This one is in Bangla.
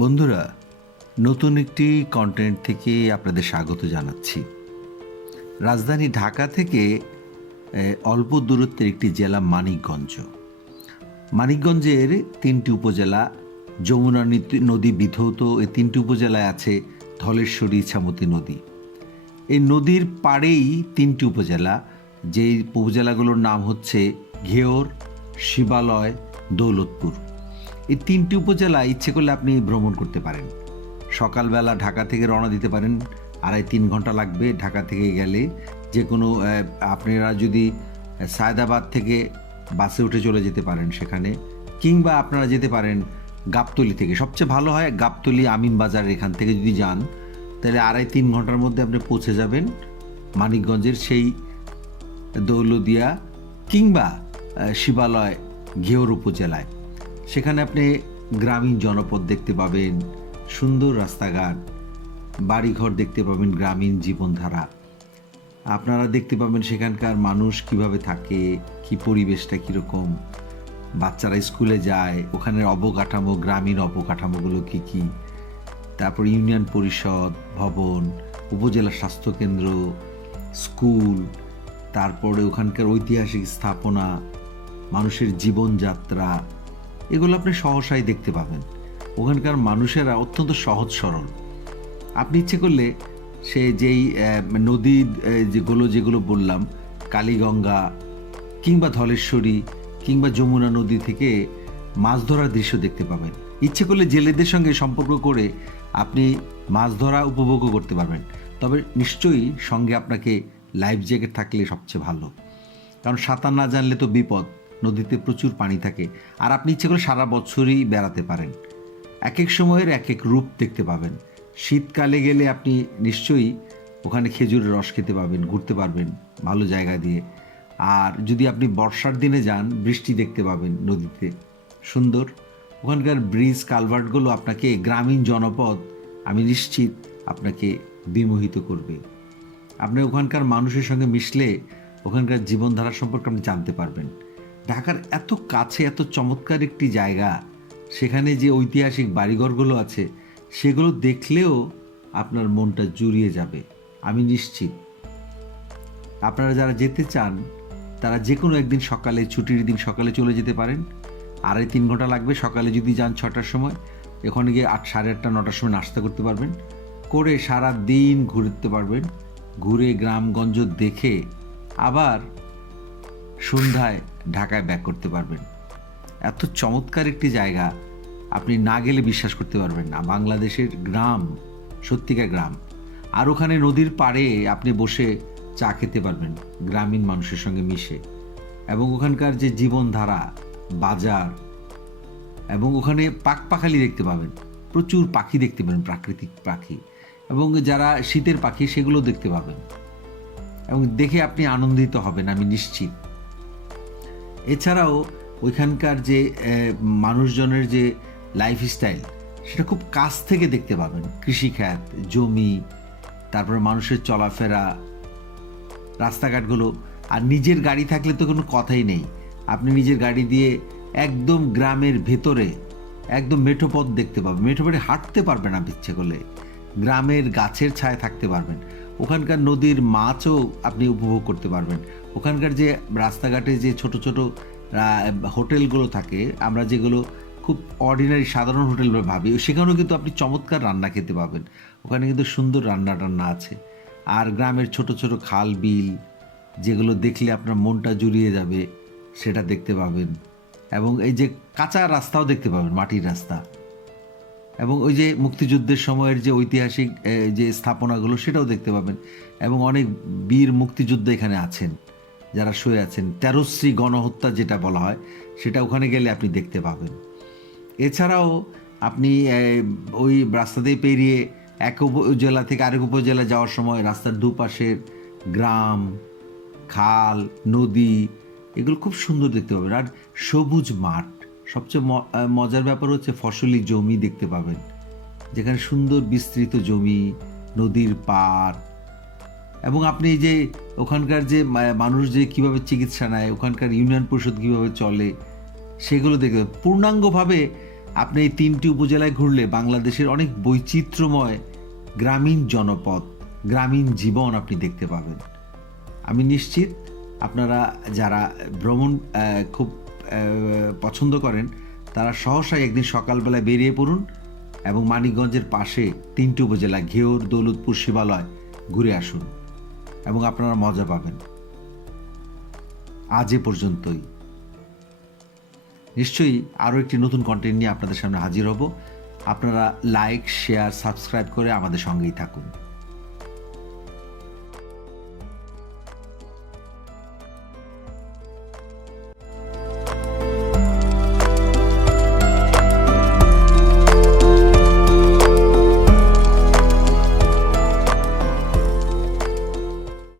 বন্ধুরা, নতুন একটি কন্টেন্ট থেকে আপনাদের স্বাগত জানাচ্ছি। রাজধানী ঢাকা থেকে অল্প দূরত্বের একটি জেলা মানিকগঞ্জ। মানিকগঞ্জের তিনটি উপজেলা, যমুনা নদী বিধৌত এই তিনটি উপজেলায় আছে ধলেশ্বরী, ইছামতি নদী। এই নদীর পাড়েই তিনটি উপজেলা, যেই উপজেলাগুলোর নাম হচ্ছে ঘেওর, শিবালয়, দৌলতপুর। এই তিনটি উপজেলা ইচ্ছে করলে আপনি ভ্রমণ করতে পারেন। সকালবেলা ঢাকা থেকে রওনা দিতে পারেন। আড়াই তিন ঘণ্টা লাগবে ঢাকা থেকে গেলে। যে কোনো আপনারা যদি সায়দাবাদ থেকে বাসে উঠে চলে যেতে পারেন সেখানে। কিংবা আপনারা যেতে পারেন গাবতলি থেকে। সবচেয়ে ভালো হয় গাবতলি আমিন বাজার এখান থেকে যদি যান, তাহলে আড়াই তিন ঘণ্টার মধ্যে আপনি পৌঁছে যাবেন মানিকগঞ্জের সেই দৌলদিয়া কিংবা শিবালয় ঘেওর উপজেলায়। সেখানে আপনি গ্রামীণ জনপদ দেখতে পাবেন, সুন্দর রাস্তাঘাট, বাড়িঘর দেখতে পাবেন, গ্রামীণ জীবনধারা। আপনারা দেখতে পাবেন সেখানকার মানুষ কীভাবে থাকে, কি পরিবেশটা কীরকম, বাচ্চারা স্কুলে যায় ওখানের অবকাঠামো, গ্রামীণ অবকাঠামোগুলো কী কী, তারপর ইউনিয়ন পরিষদ, ভবন, উপজেলা স্বাস্থ্যকেন্দ্র, স্কুল, তারপরে ওখানকার ঐতিহাসিক স্থাপনা, মানুষের জীবনযাত্রা এগুলো আপনি সহসাই দেখতে পাবেন। ওখানকার মানুষেরা অত্যন্ত সহজ সরল। আপনি ইচ্ছে করলে সে যেই নদী যেগুলো যেগুলো বললাম, কালীগঙ্গা কিংবা ধলেশ্বরী কিংবা যমুনা নদী থেকে মাছ ধরার দৃশ্য দেখতে পাবেন। ইচ্ছে করলে জেলেদের সঙ্গে সম্পর্ক করে আপনি মাছ ধরা উপভোগও করতে পারবেন। তবে নিশ্চয়ই সঙ্গে আপনাকে লাইফ জ্যাকেট থাকলে সবচেয়ে ভালো। কারণ সাঁতার না জানলে তো বিপদ। নদীতে প্রচুর পানি থাকে আর আপনি ইচ্ছে করে সারা বছরই বেড়াতে পারেন। এক এক সময়ের এক এক রূপ দেখতে পাবেন। শীতকালে গেলে আপনি নিশ্চয়ই ওখানে খেজুরের রস খেতে পাবেন, ঘুরতে পারবেন ভালো জায়গা দিয়ে। আর যদি আপনি বর্ষার দিনে যান, বৃষ্টি দেখতে পাবেন নদীতে। সুন্দর। ওখানকার ব্রিজ কালভার্টগুলো আপনাকে গ্রামীণ জনপদ, আমি নিশ্চিত আপনাকে বিমোহিত করবে। আপনি ওখানকার মানুষের সঙ্গে মিশলে ওখানকার জীবনধারা সম্পর্কে আপনি জানতে পারবেন। ঢাকার এত কাছে, এত চমৎকার একটি জায়গা, সেখানে যে ঐতিহাসিক বাড়িঘরগুলো আছে, সেগুলো দেখলেও আপনার মনটা জুড়িয়ে যাবে, আমি নিশ্চিত। আপনারা যারা যেতে চান, তারা যে কোনো একদিন সকালে, ছুটির দিন সকালে চলে যেতে পারেন। আড়াই তিন ঘণ্টা লাগবে সকালে যদি যান ছটার সময় এখানে গিয়ে আট, সাড়ে আটটা, নটার সময় নাস্তা করতে পারবেন। করে সারা দিন ঘুরতে পারবেন, ঘুরে গ্রামগঞ্জ দেখে আবার সন্ধ্যায় ঢাকায় ব্যাক করতে পারবেন। এত চমৎকার একটি জায়গা, আপনি না গেলে বিশ্বাস করতে পারবেন না। বাংলাদেশের গ্রাম, সত্যিকার গ্রাম। আর ওখানে নদীর পাড়ে আপনি বসে চা খেতে পারবেন, গ্রামীণ মানুষের সঙ্গে মিশে। এবং ওখানকার যে জীবনধারা, বাজার, এবং ওখানে পাকপাখালি দেখতে পাবেন, প্রচুর পাখি দেখতে পাবেন, প্রাকৃতিক পাখি। এবং যারা শীতের পাখি, সেগুলো দেখতে পাবেন। এবং দেখে আপনি আনন্দিত হবেন, আমি নিশ্চিত। এছাড়াও ওইখানকার যে মানুষজনের যে লাইফস্টাইল সেটা খুব কাছ থেকে দেখতে পাবেন। কৃষিখাত, জমি, তারপরে মানুষের চলাফেরা, রাস্তাঘাটগুলো। আর নিজের গাড়ি থাকলে তো কোনো কথাই নেই। আপনি নিজের গাড়ি দিয়ে একদম গ্রামের ভেতরে, একদম মেঠোপথ দেখতে পাবেন। মেঠোপথে হাঁটতে পারবেন না ইচ্ছে করলে। গ্রামের গাছের ছায় থাকতে পারবেন। ওখানকার নদীর মাছও আপনি উপভোগ করতে পারবেন। ওখানকার যে রাস্তাঘাটে যে ছোট ছোট হোটেলগুলো থাকে, আমরা যেগুলো খুব অর্ডিনারি সাধারণ হোটেল ভাবি, সেখানেও কিন্তু আপনি চমৎকার রান্না খেতে পাবেন। ওখানে কিন্তু সুন্দর রান্না টান্না আছে। আর গ্রামের ছোট ছোট খাল বিল, যেগুলো দেখলে আপনার মনটা জুড়িয়ে যাবে, সেটা দেখতে পাবেন। এবং এই যে কাঁচা রাস্তাও দেখতে পাবেন, মাটির রাস্তা। এবং ওই যে মুক্তিযুদ্ধের সময়ের যে ঐতিহাসিক যে স্থাপনাগুলো, সেটাও দেখতে পাবেন। এবং অনেক বীর মুক্তিযুদ্ধ এখানে আছেন। যারা শুয়ে আছেন তেরোশ্রী গণহত্যা যেটা বলা হয়, সেটা ওখানে গেলে আপনি দেখতে পাবেন। এছাড়াও আপনি ওই রাস্তা দিয়ে পেরিয়ে এক উপজেলা থেকে আরেক উপজেলা যাওয়ার সময় রাস্তার দুপাশের গ্রাম, খাল, নদী, এগুলো খুব সুন্দর দেখতে পাবেন। আর সবুজ মাঠ, সবচেয়ে মজার ব্যাপার হচ্ছে ফসলি জমি দেখতে পাবেন। যেখানে সুন্দর বিস্তৃত জমি, নদীর পাড় এবং আপনি যে ওখানকার যে মানুষ যে কীভাবে চিকিৎসা নেয়, ওখানকার ইউনিয়ন পরিষদ কীভাবে চলে, সেগুলো দেখে পূর্ণাঙ্গভাবে আপনি এই তিনটি উপজেলায় ঘুরলে বাংলাদেশের অনেক বৈচিত্র্যময় গ্রামীণ জনপদ, গ্রামীণ জীবন আপনি দেখতে পাবেন। আমি নিশ্চিত আপনারা যারা ভ্রমণ খুব পছন্দ করেন, তারা সহসাই একদিন সকালবেলায় বেরিয়ে পড়ুন এবং মানিকগঞ্জের পাশে তিনটি উপজেলা, ঘেউর, দৌলতপুর শিবালয়, ঘুরে আসুন। এবং আপনারা মজা পাবেন। আজ এ পর্যন্তই। নিশ্চয়ই আরও একটি নতুন কন্টেন্ট নিয়ে আপনাদের সামনে হাজির হব। আপনারা লাইক শেয়ার সাবস্ক্রাইব করে আমাদের সঙ্গেই থাকুন।